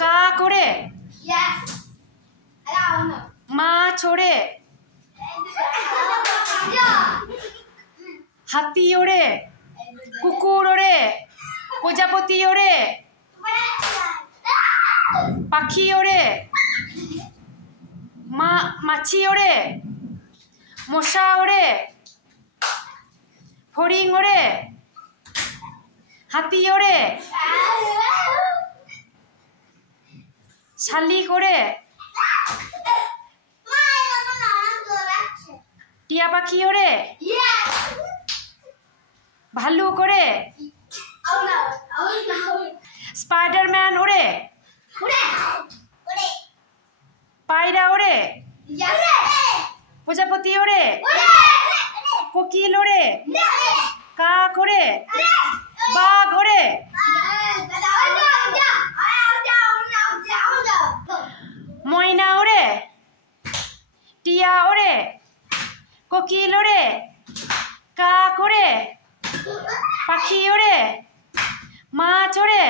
কাক ওড়ে, মাছ ওড়ে, হাতি ওড়ে, কুকুর ওড়ে, প্রজাপতি ওড়ে, পাখি ওড়ে, মাছি ওড়ে, মশা ওড়ে, হরিণ ওড়ে, হাতি ওড়ে, শালিক ওড়ে, টিয়া পাখি ওড়ে, ভাল্লুক ওড়ে, স্পাইডারম্যান ওড়ে, পায়রা ওড়ে, প্রজাপতি ওড়ে, কোকিল ওড়ে, কাক ওড়ে, বাঘ ওড়ে, ময়না ওড়ে, টিয়া ওড়ে, কোকিল ওড়ে, কাক ওড়ে, পাখি ওড়ে, মাছ ওড়ে।